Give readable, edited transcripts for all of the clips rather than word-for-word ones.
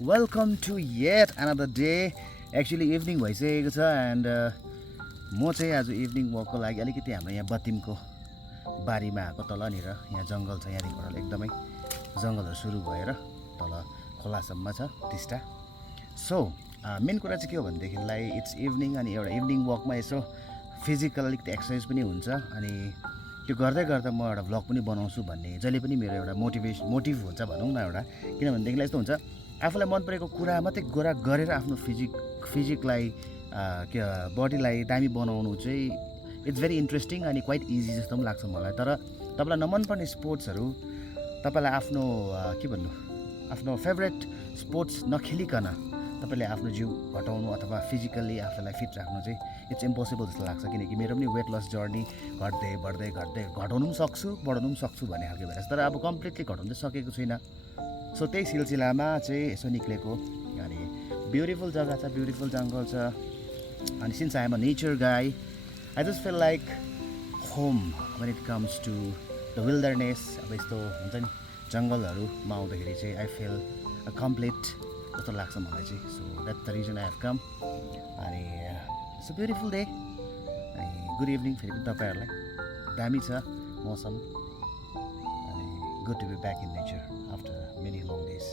Welcome to yet another day. Actually evening भइसकेको छ and म चाहिँ आज इभिनिङ वकको लागि अलिकति हाम्रो यहाँ बत्तिमको बारीमा आएको तलनिर यहाँ जङ्गल छ यहाँदेखिबाट एकदमै जङ्गलहरू सुरु भएर तल खोलासम्म छ टिस्टा सो मेन कुरा चाहिँ के हो भनेदेखिलाई इट्स इभिनिङ अनि एउटा इभिनिङ वकमा यसो फिजिकल अलिकति एक्सर्साइज पनि हुन्छ अनि त्यो गर्दै गर्दा म एउटा भ्लग पनि बनाउँछु भन्ने जहिले पनि मेरो एउटा मोटिभ हुन्छ भनौँ न एउटा किनभनेदेखिलाई यस्तो हुन्छ आफूलाई मन परेको कुरा मात्रै गरेर आफ्नो फिजिकलाई के बडीलाई दामी बनाउनु चाहिँ इट्स भेरी इन्ट्रेस्टिङ अनि क्वाइट इजी जस्तो पनि लाग्छ मलाई तर तपाईँलाई नमनपर्ने स्पोर्ट्सहरू तपाईँलाई आफ्नो के भन्नु आफ्नो फेभरेट स्पोर्ट्स नखेलिकन तपाईँले आफ्नो जिउ घटाउनु अथवा फिजिकल्ली आफूलाई फिट राख्नु चाहिँ इट्स इम्पोसिबल जस्तो लाग्छ किनकि मेरो पनि वेट लस जर्नी घट्दै घटाउनु पनि सक्छु बढाउनु पनि सक्छु भन्ने खालको भएर तर अब कम्प्लिटली घटाउनु चाहिँ सकेको छुइनँ सो त्यही सिलसिलामा चाहिँ यसो निक्लेको अनि ब्युटिफुल जग्गा छ ब्युटिफुल जङ्गल छ अनि since I am a nature guy I just feel like home when it comes to the wilderness अब यस्तो हुन्छ नि जङ्गलहरूमा आउँदाखेरि चाहिँ आई फिल कम्प्लिट जस्तो लाग्छ मलाई चाहिँ so that's the reason I have come अनि इट्स अ ब्युटिफुल डे अनि गुड इभिनिङ फेरि पनि तपाईँहरूलाई दामी छ मौसम अनि good to be back in nature after many long days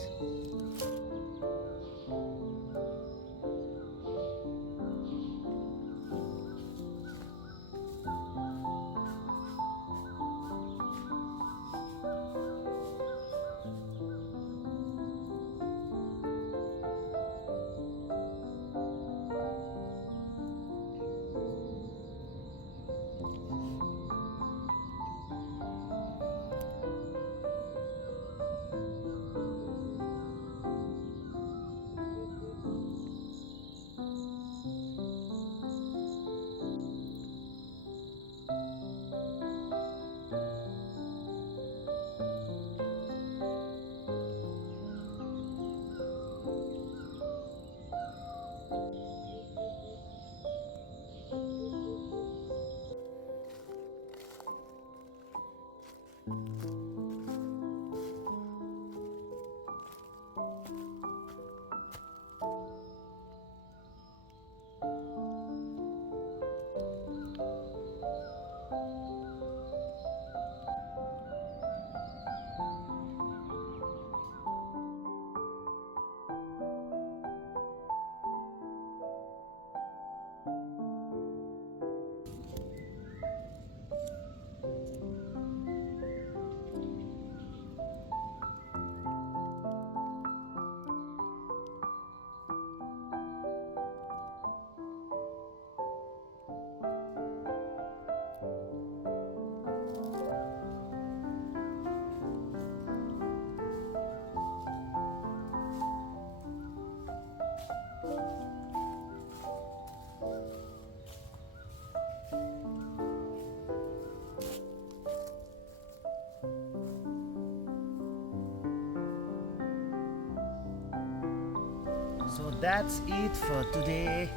So that's it for today.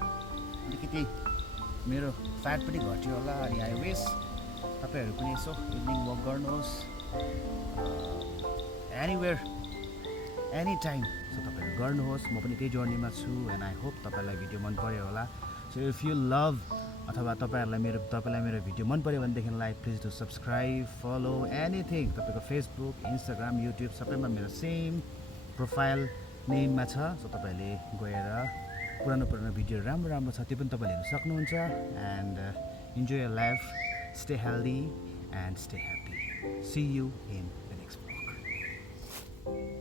अलिकति मेरो फ्याट पनि घट्यो होला अनि आई विस तपाईँहरू पनि यसो इभिनिङ वक गर्नुहोस् एनिवेयर एनी टाइम सो तपाईँहरू गर्नुहोस् म पनि त्यही जर्नीमा छु एन्ड आई होप तपाईँलाई भिडियो मन पऱ्यो होला सो इफ यु लभ अथवा तपाईँलाई मेरो भिडियो मन पऱ्यो भनेदेखिलाई please do subscribe follow anything तपाईँको फेसबुक इन्स्टाग्राम युट्युब सबैमा मेरो सेम प्रोफाइल नेममा छ सो तपाईँहरूले गएर पुरानो भिडियोहरू राम्रो छ त्यो पनि तपाईँले हेर्न सक्नुहुन्छ and enjoy your life stay healthy and stay happy see you in the next blog